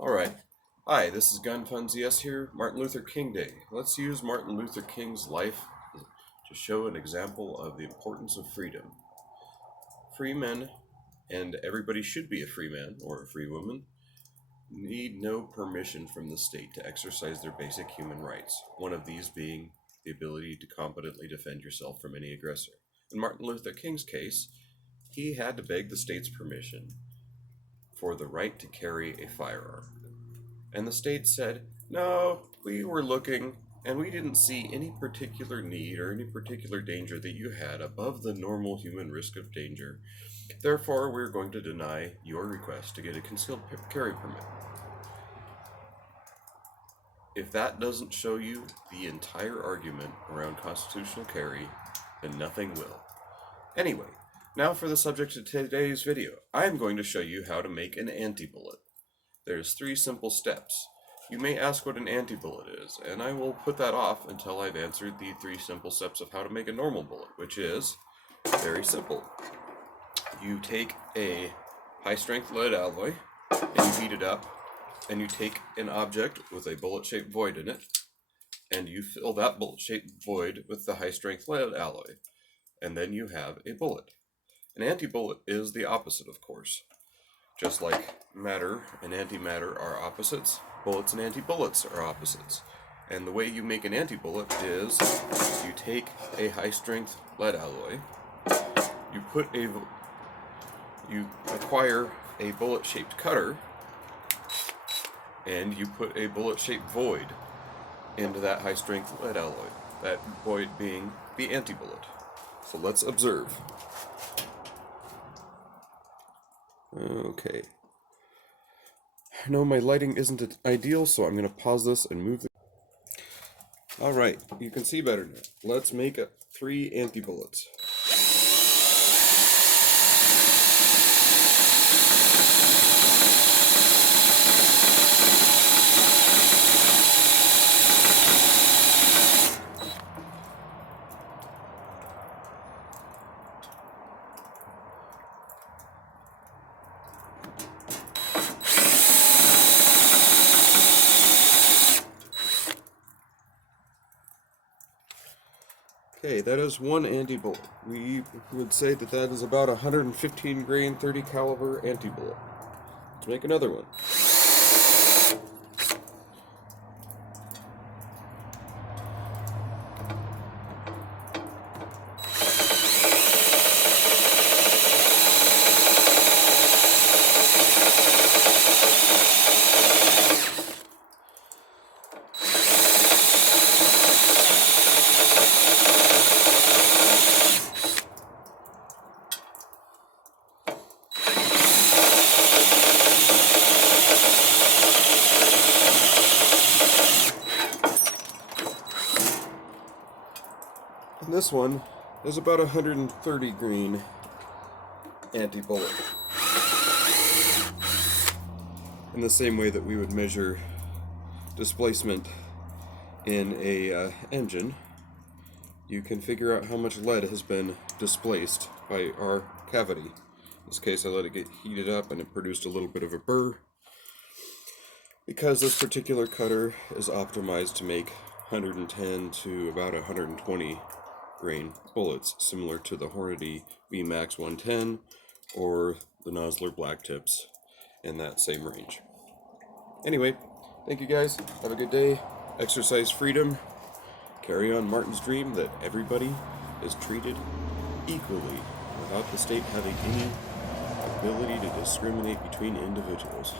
Alright. Hi, this is Gun Funds ES here, Martin Luther King Day. Let's use Martin Luther King's life to show an example of the importance of freedom. Free men, and everybody should be a free man or a free woman, need no permission from the state to exercise their basic human rights, one of these being the ability to competently defend yourself from any aggressor. In Martin Luther King's case, he had to beg the state's permission for the right to carry a firearm. And the state said, no, we were looking and we didn't see any particular need or any particular danger that you had above the normal human risk of danger. Therefore, we're going to deny your request to get a concealed carry permit. If that doesn't show you the entire argument around constitutional carry, then nothing will. Anyway, now for the subject of today's video. I am going to show you how to make an anti-bullet. There's 3 simple steps. You may ask what an anti-bullet is, and I will put that off until I've answered the 3 simple steps of how to make a normal bullet, which is very simple. You take a high-strength lead alloy, and you heat it up, and you take an object with a bullet-shaped void in it, and you fill that bullet-shaped void with the high-strength lead alloy, and then you have a bullet. An anti-bullet is the opposite, of course. Just like matter and antimatter are opposites, bullets and anti-bullets are opposites. And the way you make an anti-bullet is you take a high-strength lead alloy, you acquire a bullet-shaped cutter, and you put a bullet-shaped void into that high-strength lead alloy, that void being the anti-bullet. So let's observe. Okay. I know my lighting isn't ideal, so I'm going to pause this and move the... Alright, you can see better now. Let's make 3 anti-bullets. Okay, that is 1 anti-bullet. We would say that that is about 115 grain 30 caliber anti-bullet. Let's make another one. And this one is about 130 grain anti-bullet. In the same way that we would measure displacement in a engine, you can figure out how much lead has been displaced by our cavity. In this case, I let it get heated up and it produced a little bit of a burr, because this particular cutter is optimized to make 110 to about 120 grain bullets, similar to the Hornady VMAX 110 or the Nosler Black Tips in that same range. Anyway, thank you guys. Have a good day. Exercise freedom. Carry on Martin's dream that everybody is treated equally without the state having any ability to discriminate between individuals.